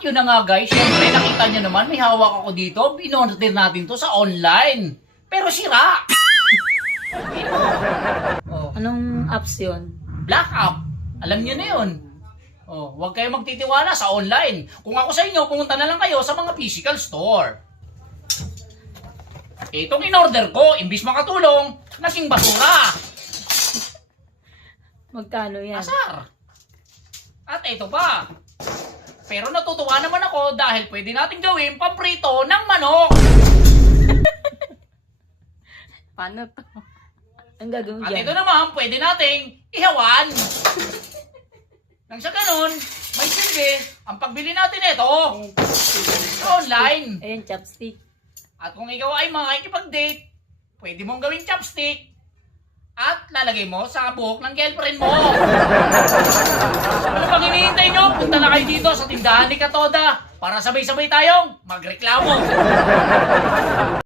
At yun na nga guys, syempre nakita nyo naman, may hawak ako dito. Binorder natin to sa online. Pero sira. Oh, Anong apps yun? Black App. Alam nyo na yun. Oh, huwag kayo magtitiwala sa online. Kung ako sa inyo, pumunta na lang kayo sa mga physical store. Itong in-order ko, imbis makatulong, naging basura. Magkano yan? Asar. At ito pa. Pero natutuwa naman ako dahil pwede natin gawin pamprito ng manok. Paano to? Ang gagawin At dyan? ito naman, pwede nating ihawan. Nang sa ganun, may silbi ang pagbili natin ito sa online. Ayan, chopstick. At kung ikaw ay makikipag-date, pwede mong gawing chopstick at lalagay mo sa buhok ng girlfriend mo. Ano pang hinihintay nyo? Punta na kayo dito sa tindahan ni Katoda para sabay-sabay tayong magreklamo.